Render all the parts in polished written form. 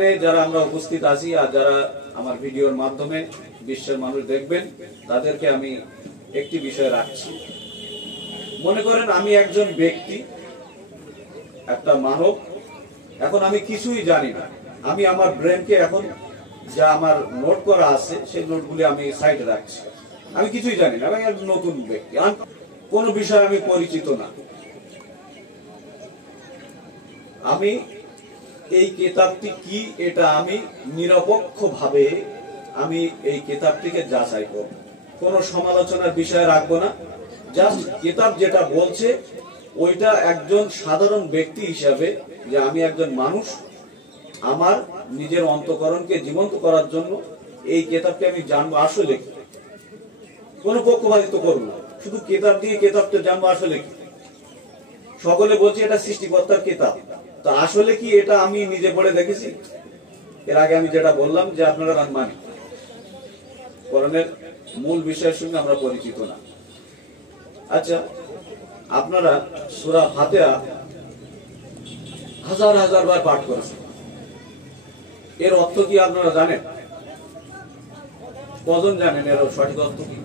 যারা আমরা উপস্থিত আছি আর যারা আমার ভিডিওর মাধ্যমে বিশ্বের মানুষ দেখবেন, তাদেরকে আমি একটি বিষয় রাখছি। মনে করেন আমি একজন ব্যক্তি, একটা মানব। এখন আমি কিছুই জানি না। আমি আমার ব্রেনকে এখন যা আমার নোট করা আছে সেই নোটগুলি আমি সাইডে রাখছি। আমি কিছুই জানি না, আমি একজন নতুন ব্যক্তি, কোনো বিষয়ে আমি পরিচিত না। আমি এই কিতাবটি কি এটা আমি নিরপেক্ষভাবে আমি এই কিতাবটিকে যাচাই করব, কোনো সমালোচনার বিষয় রাখবো না। জাস্ট কিতাব যেটা বলছে ওইটা একজন সাধারণ ব্যক্তি হিসাবে, যে আমি একজন মানুষ, আমার নিজের অন্তঃকরণকে জীবন্ত করার জন্য এই কিতাবকে আমি জানবো আসলে কি। কোনো পক্ষপাতিত্ব করবো না, শুধু কিতাব দিয়ে কিতাবটা জানবো আসলে কি। সকলে বলছে এটা সৃষ্টিকর্তার কিতাব, তো আসলে কি এটা আমি নিজে পড়ে দেখেছি? এর আগে আমি যেটা বললাম যে আপনারা মানি কোরআনের মূল বিষয়ের সঙ্গে আমরা পরিচিত না। আচ্ছা, আপনারা সূরা ফাতিহা হাজার হাজার বার পাঠ করেছেন, এর অর্থ কি আপনারা জানেন? কজন জানেন এর সঠিক অর্থ কি?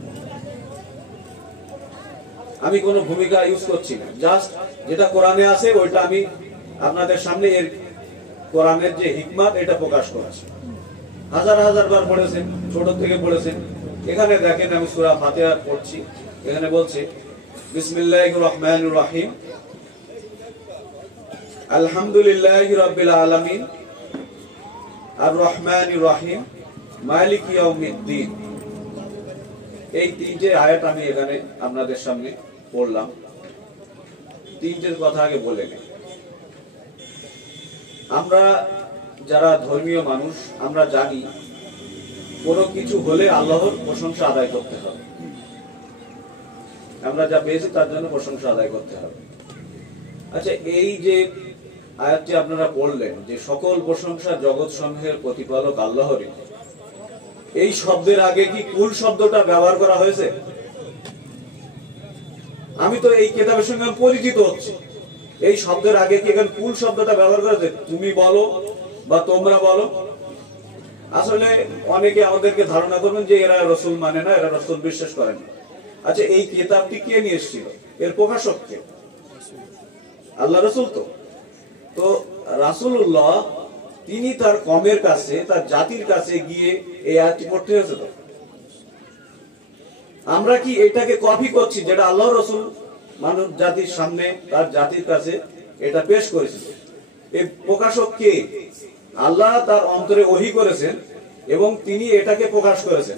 আমি কোনো ভূমিকা ইউজ করছি না, জাস্ট যেটা কোরআনে আছে ওইটা আমি আপনাদের সামনে এর কোরআনের যে হিকমত এটা প্রকাশ করেছি। হাজার হাজার বার পড়েছেন, ছোট থেকে পড়েছেন। এখানে দেখেন আমি সূরা ফাতিহা পড়ছি, এখানে বলছে বিসমিল্লাহির রহমানির রহিম, আলহামদুলিল্লাহি রাব্বিল আলামিন, আর রহমানির রহিম, মালিকি ইয়াউমিদ্দিন। এই তিনটে আয়াত আমি এখানে আপনাদের সামনে পড়লাম। তিনটের কথা আগে বলে নেই। আমরা যারা ধর্মীয় মানুষ, আমরা জানি কোনো কিছু হলে আল্লাহর প্রশংসা আদায় করতে হবে। আমরা যা পেয়েছি তার জন্য প্রশংসা আদায় করতে হবে। আচ্ছা, এই যে আয়াতটি আপনারা পড়লেন যে সকল প্রশংসা জগৎ সমূহের প্রতিপালক আল্লাহরই, এই শব্দের আগে কি কুল শব্দটা ব্যবহার করা হয়েছে? আমি তো এই কিতাবের সঙ্গে পরিচিত হচ্ছি, এই শব্দের আগে কি এখানে কুল শব্দটা ব্যবহার করেছে? তুমি বলো বা তোমরা বলো। আসলে অনেকে আমাদেরকে ধারণা করবেন যে এরা রাসূল মানে না, এরা রাসূল বিশ্বাস করে না। আচ্ছা, এই কিতাবটি কে নিয়ে এসেছিল? এর প্রকাশক কে? আল্লাহ রাসূল। তো রাসূলুল্লাহ তিনি তার কমের কাছে, তার জাতির কাছে গিয়ে এই আয়াতটি পড়তে হয়েছে। তো আমরা কি এটাকে কপি করছি যেটা আল্লাহ রাসূল মানব জাতির সামনে তার জাতির কাছে এটা পেশ করেছিল? এই প্রকাশক কে? আল্লাহ তার অন্তরে ওহী করেছেন এবং তিনি এটাকে প্রকাশ করেছেন।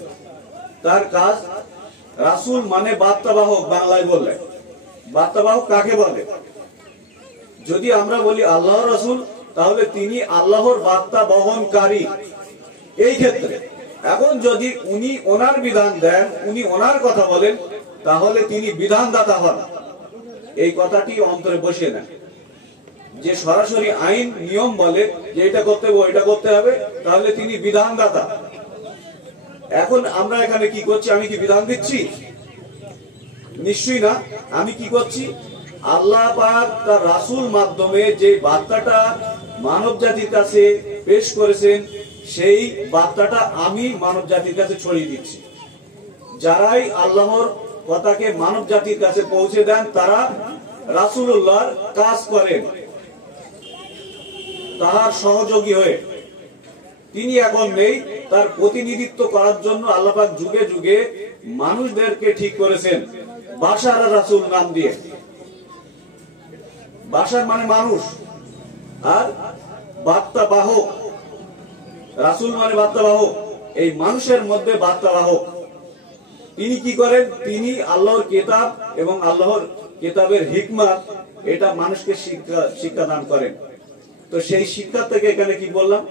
তার কাজ, রাসূল মানে বার্তাবাহক। বাংলায় বললে বার্তাবাহক কাকে বলে? যদি আমরা বলি আল্লাহর রাসূল, তাহলে তিনি আল্লাহর বার্তা বহনকারী। এই ক্ষেত্রে এখন যদি উনি ওনার বিধান দেন, উনি ওনার কথা বলেন, তাহলে তিনি বিধানদাতা হন। এই কথাটি অন্তরে বসে নেন। যে সরাসরি আইন নিয়ম বলে যে এটা করতে হবে ওইটা করতে হবে, তাহলে তিনি বিধানদাতা। এখন আমরা এখানে কি করছি? আমি কি বিধান দিচ্ছি? নিশ্চয়ই না। আমি কি করছি? আল্লাহ পাক তার রাসূল মাধ্যমে যে বার্তাটা মানব জাতির কাছে পেশ করেছেন, সেই বার্তাটা আমি মানব জাতির কাছে ছড়িয়ে দিচ্ছি। যারাই আল্লাহর কথাকে মানব জাতির কাছে পৌঁছে দেন, তারা রাসূলুল্লাহর কাজ করেন তার সহযোগী হয়ে। তিনি এখন নেই, তার প্রতিনিধিত্ব করার জন্য আল্লাহ পাক যুগে যুগে মানুষদেরকে ঠিক করেছেন বাশার রাসূল নাম দিয়ে। বাশার মানে মানুষ, আর বার্তাবাহক। রাসূল মানে বার্তাবাহক। এই মানুষের মধ্যে বার্তাবাহক। তিনি কি করেন? তিনি আল্লাহর কিতাব এবং আল্লাহর কিতাবের হিকমত এটা মানুষকে শিক্ষা দান করেন। তো সেই শিক্ষা থেকে এখানে কি বললাম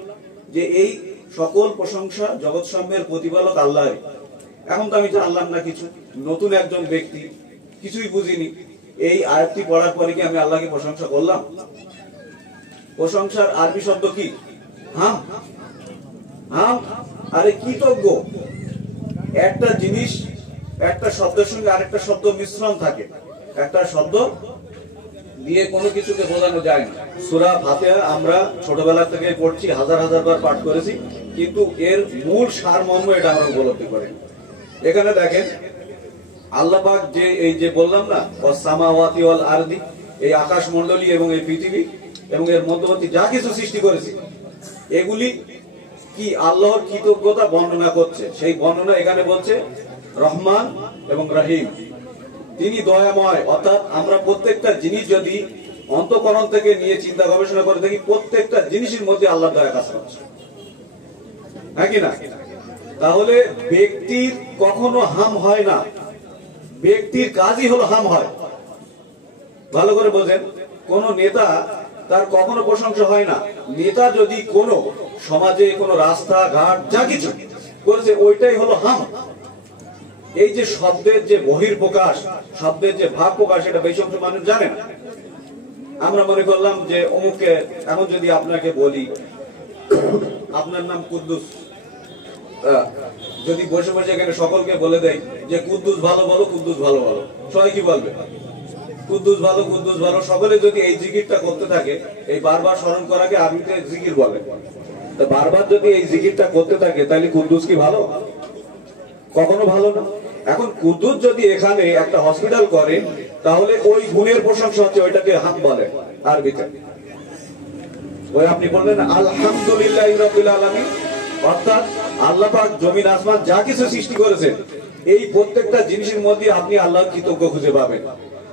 যে এই সকল প্রশংসা জগৎ সমূহের প্রতিপালক আল্লাহরই। এখন তো আমি জানলাম না কিছু, নতুন একজন ব্যক্তি, কিছুই বুঝিনি। এই আয়াতটি পড়ার পরে কি আমি আল্লাহকে প্রশংসা করলাম? প্রশংসার আরবি শব্দ কি? হাম। হাম আরে কৃতজ্ঞ। একটা জিনিস, একটা শব্দের সঙ্গে আরেকটা শব্দ মিশ্রণ থাকে। একটা শব্দ দিয়ে কোনো কিছুকে বোঝানো যায় না। সূরা ফাতিহা আমরা ছোটবেলা থেকে পড়ছি, হাজার হাজার বার পাঠ করেছি, কিন্তু এর মূল সারমর্ম এটা আমরা উপলব্ধি করি। এখানে দেখেন আল্লাহ পাক যে এই যে বললাম না, ওয়াসসামাওয়াতি ওয়াল আরদি, এই আকাশ মণ্ডলী এবং এই পৃথিবী এবং এর মধ্যবর্তী যা কিছু সৃষ্টি করেছি, এগুলি কি আল্লাহর কৃতজ্ঞতা বর্ণনা করছে। সেই বর্ণনা এখানে বলছে রহমান এবং রহিম, তিনি দয়াময়। অর্থাৎ আমরা প্রত্যেকটা জিনিস যদি অন্তঃকরণ থেকে নিয়ে চিন্তা গবেষণা করে দেখি, প্রত্যেকটা জিনিসের মধ্যে আল্লাহ দয়া কাজ করছে, হ্যাঁ কি না? তাহলে ব্যক্তির কখনো হাম হয় না, ব্যক্তির কাজই হলো হাম হয়। ভালো করে বোঝেন, কোন নেতা তার কখনো প্রশংসা হয় না। নেতা যদি কোনো সমাজে কোনো রাস্তা ঘাট যা কিছু করেছে, ওইটাই হলো হাম। এই যে শব্দের যে বহির প্রকাশ, শব্দের যে ভাব প্রকাশ, এটা বেশি অংশ মানুষ জানে না। আমরা মনে করলাম যে অমুককে, এখন যদি আপনাকে বলি আপনার নাম কুদ্দুস, যদি বসে বসে এখানে সকলকে বলে দেয় যে কুদ্দুস ভালো বলো, কুদ্দুস ভালো বলো, সবাই কি বলবে? কুদ্দুস ভালো, কুদ্দুস ভালো। সকলে যদি এই জিকিরটা করতে থাকে, এই বারবার স্মরণ করাকে আরবিতে জিকির বলে, তো বারবার যদি এই জিকিরটা করতে থাকে, তাহলে কুদ্দুস কি ভালো? কখনো ভালো না। এখন কুদ্দুস যদি এখানে একটা হসপিটাল করে, তাহলে ওই গুণের প্রশংসা হচ্ছে, ওইটাকে হাম বলে আরবিতে। ওই আপনি বললেন আলহামদুলিল্লাহি রাব্বিল আলামিন, অর্থাৎ আল্লাহ পাক জমিন আসমান যা কিছু সৃষ্টি করেছেন, এই প্রত্যেকটা জিনিসের মধ্যে আপনি আল্লাহর কৃতজ্ঞ খুঁজে পাবেন।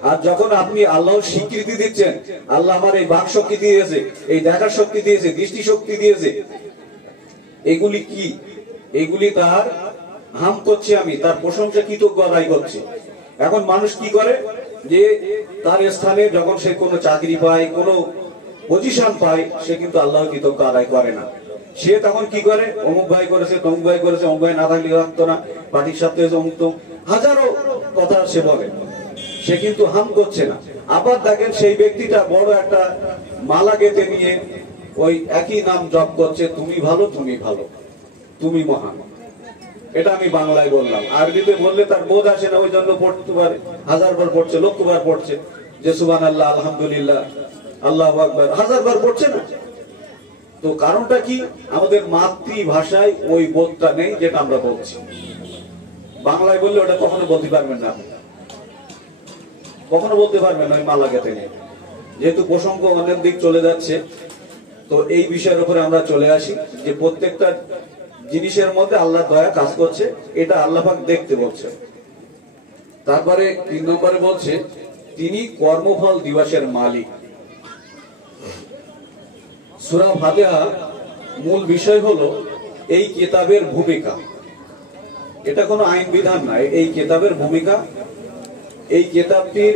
আর যখন আপনি আল্লাহর স্বীকৃতি দিচ্ছেন, আল্লাহ আমার এই বাক শক্তি দিয়েছে, এই দেখার শক্তি দিয়েছে, দৃষ্টি শক্তি দিয়েছে, এগুলি কি? এগুলি তার হাম করছি আমি, তার প্রশংসা কৃতজ্ঞ আদায় করছি। এখন মানুষ কি করে, যে তার স্থানে যখন সে কোনো চাকরি পায়, কোনো পজিশন পায়, সে কিন্তু আল্লাহর কৃতজ্ঞ আদায় করে না। সে তখন কি করে, অমুক ভাই করেছে, তমুক ভাই করেছে, অমুক ভাই না থাকলে থাকতো না, পার্টির সাথে অমুক তো হাজারো কথা সে বলে, সে কিন্তু হাম করছে না। আবার দেখেন সেই ব্যক্তিটা বড় একটা মালা গেঁথে নিয়ে ওই একই নাম জপ করছে, তুমি ভালো, তুমি ভালো, তুমি মহান। এটা আমি বাংলায় বললাম, আরবিতে বললে তার বোধ আসে না, ওই জন্য পড়তে পারে, হাজারবার পড়ছে, লক্ষবার পড়ছে, যে সুবহানাল্লাহ, আলহামদুলিল্লাহ, আল্লাহু আকবার, হাজারবার পড়ছে না। তো কারণটা কি? আমাদের মাতৃভাষায় ওই বোধটা নেই, যেটা আমরা বলছি। বাংলায় বললে ওটা কখনো বলতে পারবেন না, কখনো বলতে পারবেন না ওই মালা গেঁথে নিয়ে। যেহেতু প্রসঙ্গ অনেক দিক চলে যাচ্ছে, তো এই বিষয়ের উপরে আমরা চলে আসি, যে প্রত্যেকটা জিনিসের মধ্যে আল্লাহ দয়া কাজ করছে, এটা আল্লাহ পাক দেখতে বলছে। তারপরে 3 নম্বরে বলছে তিনি কর্মফল দিবসের মালিক। সূরা ফাতিহা মূল বিষয় হলো এই কিতাবের ভূমিকা। এটা কোনো আইন বিধান না, এই কিতাবের ভূমিকা। এই কিতাবটির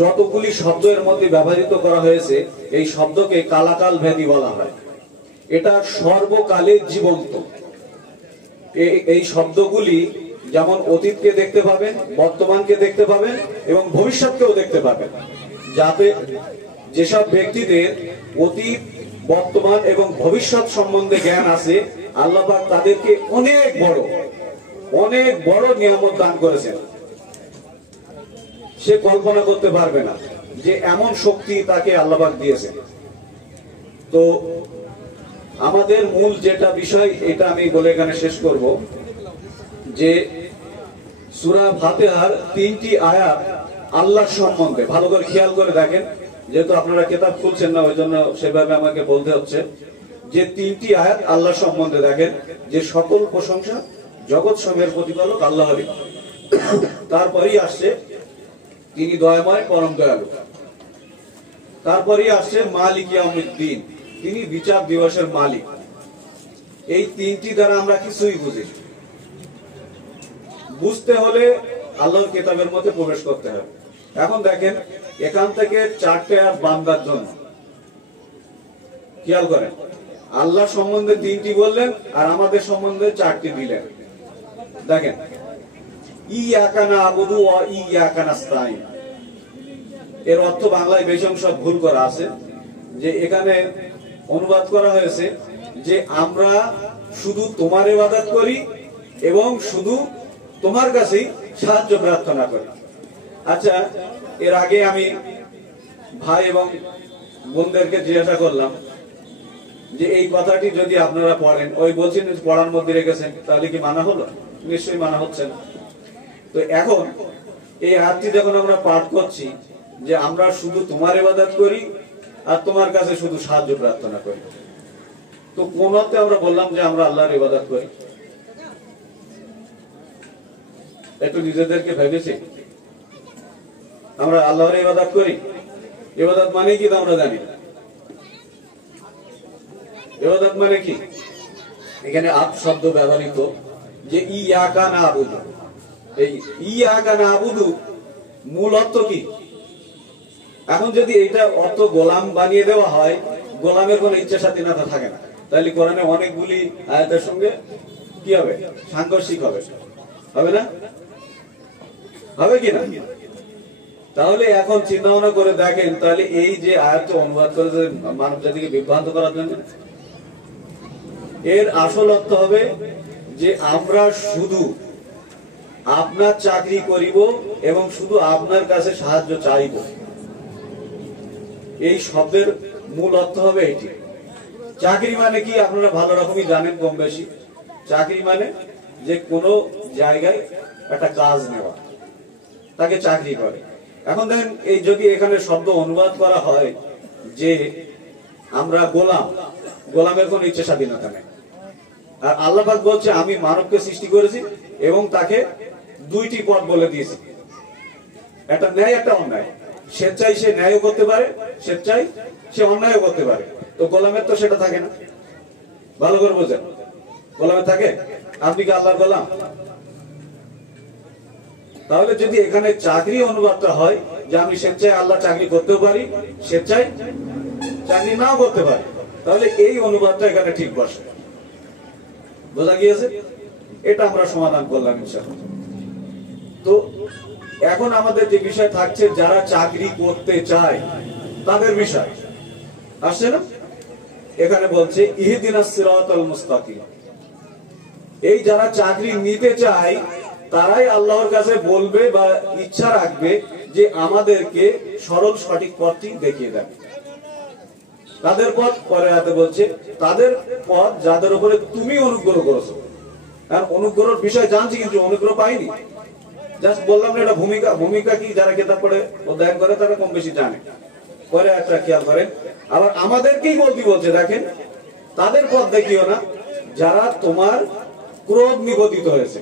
যতগুলি শব্দ এর মধ্যে ব্যবহৃত করা হয়েছে, এই শব্দকে কালাকাল ভেদী বলা হয়। এটা সর্বকালে জীবন্ত। এই শব্দগুলি যেমন অতীতকে দেখতে পাবেন, বর্তমানকে দেখতে পাবেন এবং ভবিষ্যৎকেও দেখতে পাবেন। যাতে যেসব ব্যক্তিদের অতীত, বর্তমান এবং ভবিষ্যৎ সম্বন্ধে জ্ঞান আছে, আল্লাহ পাক তাদেরকে অনেক বড় নিয়ামত দান করেছেন। সে কল্পনা করতে পারবে না যে এমন শক্তি তাকে আল্লাহ পাক দিয়েছেন। তো আমাদের মূল যেটা বিষয়, এটা আমি বলে এখানে শেষ করব, যে সূরা ফাতিহার 3টি আয়াত আল্লাহ সম্বন্ধে। ভালো করে খেয়াল করে দেখেন, যেহেতু আপনারা কিতাব খুলছেন না, ওই জন্য সেভাবে আমাকে বলতে হচ্ছে, যে 3টি আয়াত আল্লাহ সম্বন্ধে। দেখেন যে সকল প্রশংসা জগৎ সমূহের প্রতিপালক আল্লাহরই। তারপরেই আসছে তিনি দয়াময়, পরম দয়ালু। তারপরেই আসছে মালিক ইয়াউমিদ্দিন, তিনি বিচার দিবসের মালিক। এই 3টি দ্বারা আমরা কিছুই বুঝি। বুঝতে হলে আল্লাহর কিতাবের মধ্যে প্রবেশ করতে হবে। এখন দেখেন এখান থেকে 4টে আয়াত বান্দার জন্য। খেয়াল করেন, আল্লাহ সম্বন্ধে 3টি বললেন আর আমাদের সম্বন্ধে 4টি দিলেন। দেখেন, ইয়াকা না'বুদু ওয়া ইয়াকা নাস্তাইন, এর অর্থ বাংলায় বেশি অংশ ভুল করা আছে। যে এখানে অনুবাদ করা হয়েছে যে আমরা শুধু তোমার ইবাদত করি এবং শুধু তোমার কাছেই সাহায্য প্রার্থনা করি। আচ্ছা, এর আগে আমি ভাই এবং বোনদেরকে জিজ্ঞাসা করলাম যে এই কথাটি যদি আপনারা পড়েন, ওই বলছেন পড়ার মধ্যে রেখেছেন, তাহলে কি মানা হলো? নিশ্চয়ই মানা হচ্ছে না। তো এখন এই আয়াতটি যখন আমরা পাঠ করছি যে আমরা শুধু তোমার ইবাদত করি আর তোমার কাছে শুধু সাহায্য প্রার্থনা করি, তো কোন অর্থে আমরা বললাম যে আমরা আল্লাহর ইবাদত করি? একটু নিজেদেরকে ভেবেছি আমরা আল্লাহর ইবাদত করি? ইবাদত মানে কি আমরা জানি? ইবাদত মানে কি? এখানে আপ শব্দ ব্যবহৃত, যে ইয়াকা নাবুদু। এই ইয়াকা নাবুদু মূল অর্থ কি? এখন যদি এটা অর্থ গোলাম বানিয়ে দেওয়া হয়, গোলামের কোনো ইচ্ছা স্বাধীনতা থাকে না, তাহলে কোরআনে অনেকগুলি আয়াতের সঙ্গে কি হবে? সাংঘর্ষিক হবে, হবে না? হবে কি না? তাহলে এখন চিন্তা ভাবনা করে দেখেন, তাহলে এই যে আয়াতটা অনুবাদ করেছে মানব জাতিকে বিভ্রান্ত করার জন্য, এর আসল অর্থ হবে যে আমরা শুধু আপনার চাকরি করিব এবং শুধু আপনার কাছে সাহায্য চাইব। এই শব্দের মূল অর্থ হবে এটি। চাকরি মানে কি আপনারা ভালো রকমই জানেন কম বেশি। চাকরি মানে যে কোনো জায়গায় একটা কাজ নেওয়া, তাকে চাকরি করে। এখন দেখেন, এই যদি এখানে শব্দ অনুবাদ করা হয় যে আমরা গোলাম, গোলামের কোন ইচ্ছা স্বাধীনতা নেই। আর আল্লাহ পাক বলছে আমি মানবকে সৃষ্টি করেছি এবং তাকে দুইটি পথ বলে দিয়েছি, একটা ন্যায় একটা অন্যায়। স্বেচ্ছায় সে ন্যায়ও করতে পারে, স্বেচ্ছায় সে অন্যায়ও করতে পারে। তো গোলামের তো সেটা থাকে না। ভালো করে বোঝেন, গোলামের থাকে? আপনি কি আল্লাহর গোলাম? তাহলে যদি এখানে চাকরি অনুবাদটা হয় যে আমি স্বেচ্ছায় আল্লাহ চাকরি করতেও পারি, স্বেচ্ছায় চাকরি নাও করতে পারি, তাহলে এই অনুবাদটা এখানে ঠিক বসে। বোঝা গিয়েছে? এটা আমরা সমাধান করলাম ইনশাআল্লাহ। তো এখন আমাদের যে বিষয় থাকছে, যারা চাকরি করতে চায় তাদের বিষয় আসছে না? এখানে বলছে ইহদিনাস সিরাতাল মুস্তাকিম। এই যারা চাকরি নিতে চায় তারাই আল্লাহর কাছে বলবে বা ইচ্ছা রাখবে যে আমাদেরকে সরল সঠিক পথটি দেখিয়ে দেন। তাদের পথ পরে হাতে বলছে তাদের পথ যাদের উপরে তুমি অনুগ্রহ করেছো। আর অনুগ্রহের বিষয় জানছি কিন্তু অনুগ্রহ পাইনি, জাস্ট বললাম না এটা ভূমিকা। ভূমিকা কি যারা কিতাব পড়ে অধ্যয়ন করে তারা কম বেশি জানে। পরে একটা খেয়াল করেন, আবার আমাদেরকেই বলছে দেখেন তাদের পথ দেখিও না যারা তোমার ক্রোধ নিবেদিত হয়েছে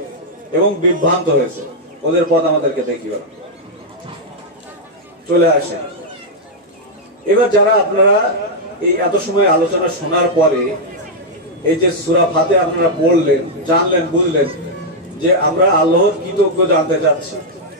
এবং বিভ্রান্ত হয়েছে, ওদের পথ আমাদেরকে দেখিও না। চলে আসে এবার যারা আপনারা এই এত সময় আলোচনা শোনার পরে এই যে সূরা ফাতিহা আপনারা পড়লেন, জানলেন, বুঝলেন যে আমরা আল্লাহর কৃতজ্ঞ জানতে চাচ্ছি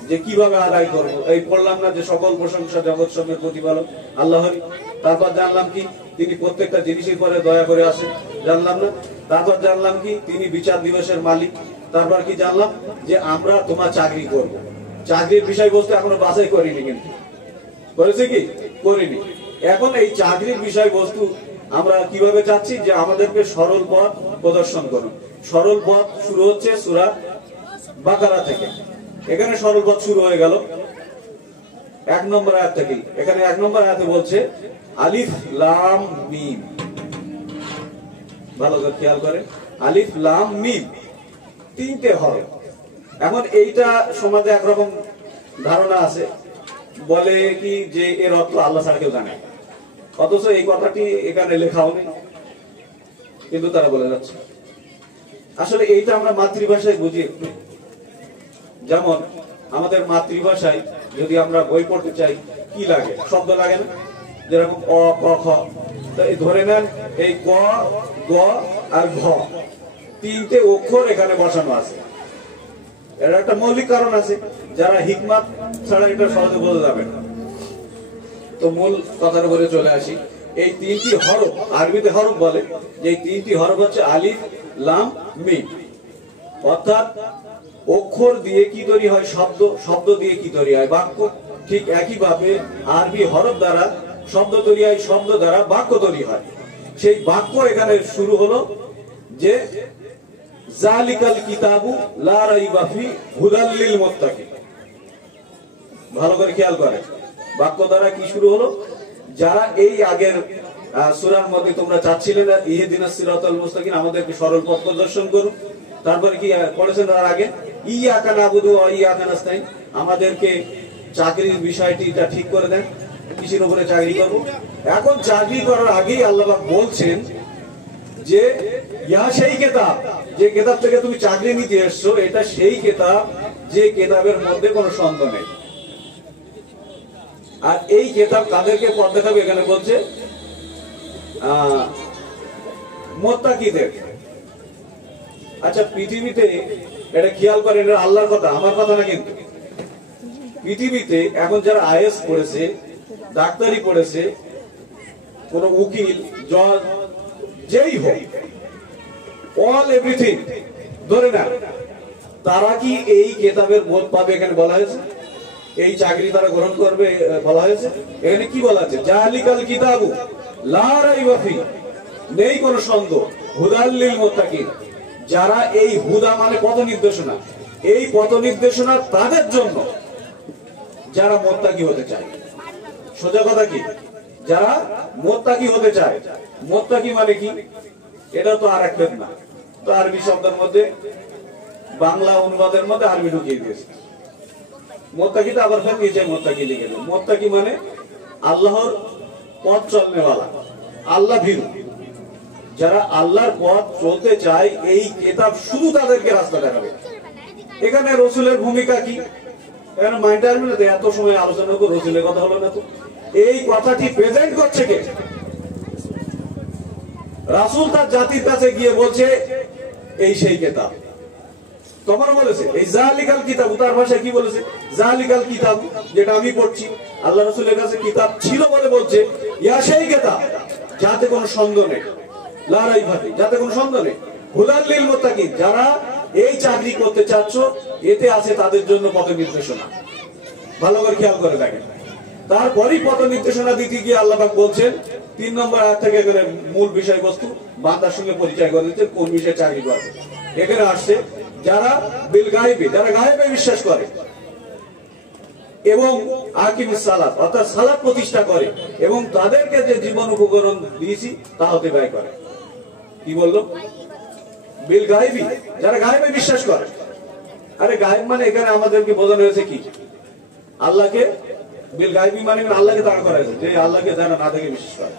যে কিভাবে আদায় করব। এই পড়লাম না যে সকল প্রশংসা জগৎ সমূহের প্রতিপালক আল্লাহরই। তারপর জানলাম কি তিনি প্রত্যেকটা জিনিসের পরে দয়া করে আসেন, জানলাম না? তারপর জানলাম কি তিনি বিচার দিবসের মালিক। তারপর কি জানলাম যে আমরা তোমার চাকরি করব। চাকরির বিষয়বস্তু এখনো বাছাই করিনি, কিন্তু করেছে কি? করিনি। এখন এই চাকরির বিষয়বস্তু আমরা কিভাবে চাচ্ছি যে আমাদেরকে সরল পথ প্রদর্শন করুন। সরল পথ শুরু হচ্ছে সূরা বাকারা থেকে। এখানে সরল পথ শুরু হয়ে গেল 1 নম্বর আয়াত থেকে। এখানে 1 নম্বর আয়াতে বলছে আলিফ লাম মিম। ভালো করে খেয়াল করেন, আলিফ লাম মিম, তিনটে হরফ। এখন এইটা সমাজে একরকম ধারণা আছে, বলে কি যে এর অর্থ আল্লাহ ছাড়া কেউ জানে, অথচ এই কথাটি এখানে লেখাও নেই, কিন্তু তারা বলে যাচ্ছে। আসলে এইটা আমরা মাতৃভাষায় বুঝি একটু। যেমন আমাদের মাতৃভাষায় যদি আমরা বই পড়তে চাই কি লাগে? শব্দ লাগে না? যেরকম অ, ক, খ। ধরে নেন এই ক, গ আর ঘ, তিনটে অক্ষর এখানে বসানো আছে। এর একটা মৌলিক কারণ আছে, যারা হিকমত ছাড়া এটা সহজে বোঝা যাবে না। তো মূল কথার উপরে চলে আসি। এই তিনটি হরফ, আরবিতে হরফ বলে, যে এই তিনটি হরফ হচ্ছে আলিফ লাম মিম। অর্থাৎ অক্ষর দিয়ে কি তৈরি হয়? শব্দ। শব্দ দিয়ে কি তৈরি হয়? বাক্য। ঠিক একইভাবে আরবি হরফ দ্বারা শব্দ তৈরি হয়, শব্দ দ্বারা বাক্য তৈরি হয়। সেই বাক্য এখানে শুরু হলো যে জালিকাল কিতাবু লা রাইবা ফি হুদাল লিল মুত্তাকিন। ভালো করে খেয়াল করেন, বাক্য দ্বারা কি শুরু হলো? যারা এই আগের সূরার মধ্যে তোমরা চাচ্ছিলে না ইহদিনাস সিরাতাল মুস্তাকিম, আমাদেরকে সরল পথ প্রদর্শন করুন, তারপরে কি পড়েছেন তার আগে ইয়াকা নাবুদু ওয়া ইয়াকা নাস্তাইন, আমাদেরকে চাকরির বিষয়টিটা ঠিক করে দেন, কিসের উপরে চাকরি করব। এখন চাকরি করার আগেই আল্লাহ পাক বলছেন যে ইয়া সেই কিতাব, যে কিতাব থেকে তুমি চাকরি নিতে এসছো, এটা সেই কিতাব যে কিতাবের মধ্যে কোনো সন্দেহ নেই। আর এই কিতাব কাদেরকে পথ দেখাবে এখানে বলছে মুত্তাকিদের। আচ্ছা পৃথিবীতে এটা খেয়াল করেন, এটা আল্লাহর কথা, আমার কথা না কিন্তু। পৃথিবীতে এখন যারা আইএস পড়েছে, ডাক্তারি পড়েছে, কোন উকিল, জজ, যেই হোক, অল এভরিথিং ধরে না, তারা কি এই কিতাবের বোধ পাবে এখানে বলা হয়েছে? এই চাকরি তারা গ্রহণ করবে বলা হয়েছে? এখানে কি বলা আছে? জালিকাল কিতাবু লা রাইবা ফি, নেই কোনো সন্দেহ, হুদাল লিল মুত্তাকিন, যারা এই হুদা মানে পথ নির্দেশনা, এই পথ নির্দেশনা তাদের জন্য যারা মুত্তাকি হতে চায়। সোজা কথা কি, যারা মুত্তাকি হতে চায়। মুত্তাকি মানে কি, এটা তো আর এক না, তো আরবি শব্দের মধ্যে বাংলা অনুবাদের মধ্যে আরবি ঢুকিয়ে দিয়েছে। মুত্তাকিতে আবার ফের নিচে মুত্তাকি লিখে দেয়। মুত্তাকি মানে আল্লাহর পথ চলনেওয়ালা, আল্লাহ ভীরু, যারা আল্লাহর পথ চলতে চায়, এই কিতাব শুধু তাদেরকে রাস্তা দেখাবে। এখানে রসুলের ভূমিকা কি, এখানে মাইন্ড আসবে না, এত সময় আলোচনা করবো, রসুলের কথা হলো না তো। এই কথাটি প্রেজেন্ট করছে কে? রাসূল তার জাতির কাছে গিয়ে বলছে এই সেই কিতাব। তখন বলেছে এই জালিকাল কিতাব, তার ভাষায় কি বলেছে? জালিকাল কিতাব, যেটা আমি পড়ছি। আল্লাহ রাসূলের কাছে কিতাব ছিল বলে বলছে ইয়া সেই কিতাব, যাতে কোনো সন্দেহ নেই, লা রাইবা ফি, যাতে কোনো সন্দেহ নেই, হুদাল লিল মুত্তাকিন, যারা এই চাকরি করতে চাচ্ছ, এতে আছে তাদের জন্য পথ নির্দেশনা। ভালো করে খেয়াল করে দেখেন। তারপরই পথ নির্দেশনা দিতে গিয়ে আল্লাহ পাক বলছেন 3 নম্বর আয়াত থেকে এখানে মূল বিষয়বস্তু বান্দার সঙ্গে পরিচয় করে দিচ্ছেন, কোন বিষয়ে চাকরি করবে। এখানে আসছে যারা বিল গায়বে, যারা গায়বে বিশ্বাস করে, এবং আকিমিস সালাত, অর্থাৎ সালাত প্রতিষ্ঠা করে, এবং তাদেরকে যে জীবন উপকরণ দিয়েছি তা হতে ব্যয় করে। কি বললো? বিল গায়বি, যারা গায়বে বিশ্বাস করে। আরে গায়েব মানে এখানে আমাদেরকে বোঝানো হয়েছে কি? আল্লাহকে। বিল গায়বি মানে আল্লাহকে দাঁড় করা হয়েছে, যে আল্লাহকে যারা না দেখে বিশ্বাস করে।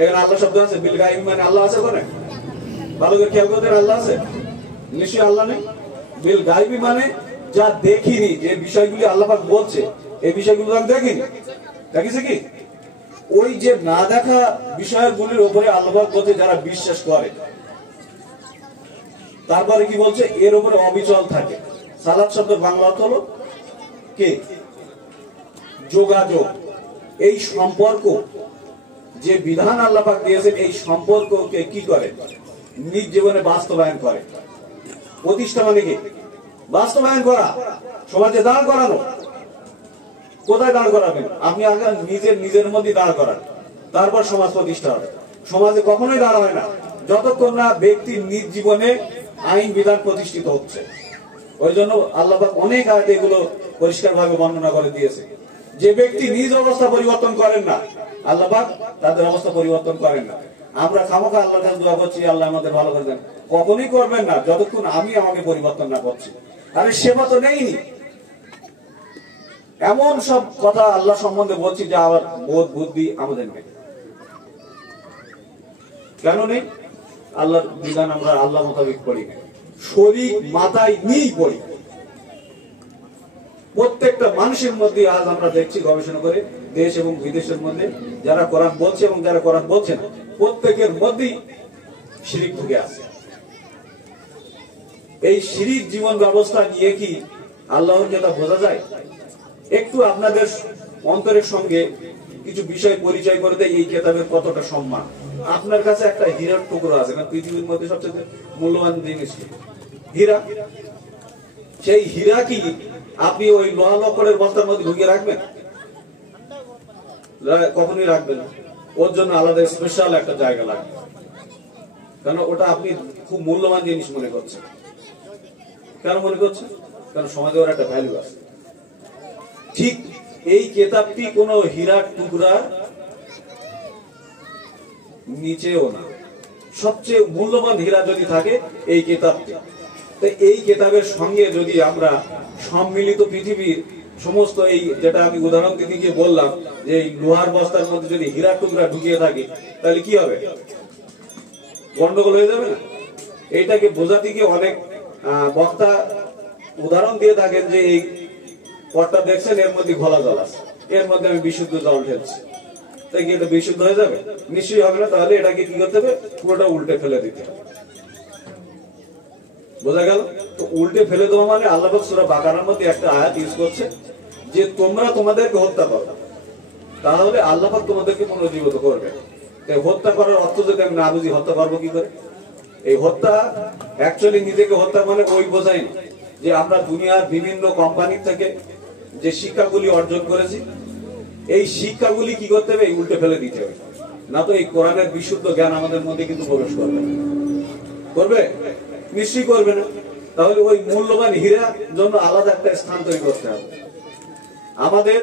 এখানে আল্লাহ শব্দ আছে, বিল গায়বি মানে আল্লাহ আছে ওখানে? ভালো করে খেয়াল করতে, আল্লাহ আছে? নিশ্চয়ই আল্লাহ নেই। বিল গায়বি মানে যা দেখিনি, যে বিষয়গুলি আল্লাহ পাক বলছে, এই বিষয়গুলো আমি দেখিনি। দেখিছে কি? ওই যে না দেখা বিষয়গুলির উপরে আল্লাহ পাক বলছে যারা বিশ্বাস করে। তারপরে কি বলছে? এর উপরে অবিচল থাকে। সালাত শব্দের বাংলা অর্থ হলো কে? যোগাযোগ। এই সম্পর্ক, যে বিধান আল্লাহ পাক দিয়েছেন, এই সম্পর্ককে কি করে? নিজ জীবনে বাস্তবায়ন করে। প্রতিষ্ঠা মানে কি? বাস্তবায়ন করা, সমাজে দাঁড় করানো। কোথায় দাঁড় করাবেন? আপনি আগে নিজের মধ্যে দাঁড় করান, তারপর সমাজ প্রতিষ্ঠা হবে। সমাজে কখনোই দাঁড় হয় না যতক্ষণ না ব্যক্তির নিজ জীবনে আইন বিধান প্রতিষ্ঠিত হচ্ছে। ওই জন্য আল্লাহ পাক অনেক আয়াতে এগুলো পরিষ্কার ভাবে বর্ণনা করে দিয়েছে। যে ব্যক্তি নিজ অবস্থা পরিবর্তন করেন না, আল্লাহ পাক তাদের অবস্থা পরিবর্তন করেন না। আমরা খামোখা আল্লাহর কাছে দোয়া করছি, আল্লাহ আমাদের ভালো করে দেন। কখনোই করবেন না যতক্ষণ আমি আমাকে পরিবর্তন না করছি। আরে সেবা তো নেইনি। এমন সব কথা আল্লাহ সম্বন্ধে বলছি যে আমার বোধ বুদ্ধি আমাদের নেই। কেন নেই? আল্লাহর বিধান আমরা আল্লাহ মোতাবেক পড়ি না, শরীর মাথায় নিয়েই পড়ি। প্রত্যেকটা মানুষের মধ্যে আজ আমরা দেখছি গবেষণা করে, দেশ এবং বিদেশের মধ্যে যারা কোরআন বলছে এবং যারা কোরআন বলছে না, প্রত্যেকের মধ্যেই শিরিক ঢুকে আছে। এই শিরিক জীবন ব্যবস্থা নিয়ে কি আল্লাহর কথা বোঝা যায়? একটু আপনাদের অন্তরের সঙ্গে কিছু বিষয় পরিচয় করে দেয় এই কিতাবের কতটা সম্মান। আপনার কাছে একটা হীরার টুকরো আছে না, পৃথিবীর মধ্যে সবচেয়ে মূল্যবান জিনিস হীরা। সেই হীরা কি আপনি ওই লোহা লক্করের বস্তার মধ্যে ঢুকিয়ে রাখবেন? কখনোই রাখবেন না। ওর জন্য আলাদা স্পেশাল একটা জায়গা লাগবে, কারণ ওটা আপনি খুব মূল্যবান জিনিস মনে করছেন। কেন মনে করছেন? কারণ সমাজে ওর একটা ভ্যালু আছে। ঠিক এই কিতাবটি কোন হীরার টুকরা নিচেও না। সবচেয়ে মূল্যবান হীরা যদি থাকে এই কিতাবটি, তো এই কিতাবের সঙ্গে যদি আমরা সম্মিলিত পৃথিবীর সমস্ত এই যেটা আমি উদাহরণ দিতে গিয়ে বললাম যে এই লোহার বস্তার মধ্যে যদি হীরা টুকরা ঢুকিয়ে থাকি তাহলে কি হবে? গন্ডগোল হয়ে যাবে না? এইটাকে বোঝাতে গিয়ে অনেক বক্তা উদাহরণ দিয়ে থাকেন যে এই পটটা দেখছেন, এর মধ্যে ঘোলা জল আছে, এর মধ্যে আমি বিশুদ্ধ জল ঢেলছি, তাই কি এটা বিশুদ্ধ হয়ে যাবে? নিশ্চয়ই হবে না। তাহলে এটাকে কি করতে হবে? পুরোটা উল্টে ফেলে দিতে হবে। বোঝা গেল? তো উল্টে ফেলে দেওয়া মানে আল্লাহ পাক সূরা বাকারার মধ্যে একটা আয়াত ইউজ করছে যে তোমরা তোমাদেরকে হত্যা করো, তাহলে আল্লাহ পাক তোমাদেরকে পুনর্জীবিত করবে। তাই হত্যা করার অর্থ যদি আমি না বুঝি, হত্যা করবো কি করে? এই হত্যা অ্যাকচুয়ালি নিজেকে হত্যা মানে ওই বোঝাই না যে আমরা দুনিয়ার বিভিন্ন কোম্পানি থেকে যে শিক্ষাগুলি অর্জন করেছি, এই শিক্ষাগুলি কি করতে হবে? উল্টে ফেলে দিতে হবে, না তো এই কোরআনের বিশুদ্ধ জ্ঞান আমাদের মধ্যে কিন্তু প্রবেশ করবে না। করবে? নিশ্চয়ই করবে না। তাহলে ওই মূল্যবান হীরা জন্য আলাদা একটা স্থান তৈরি করতে হবে আমাদের।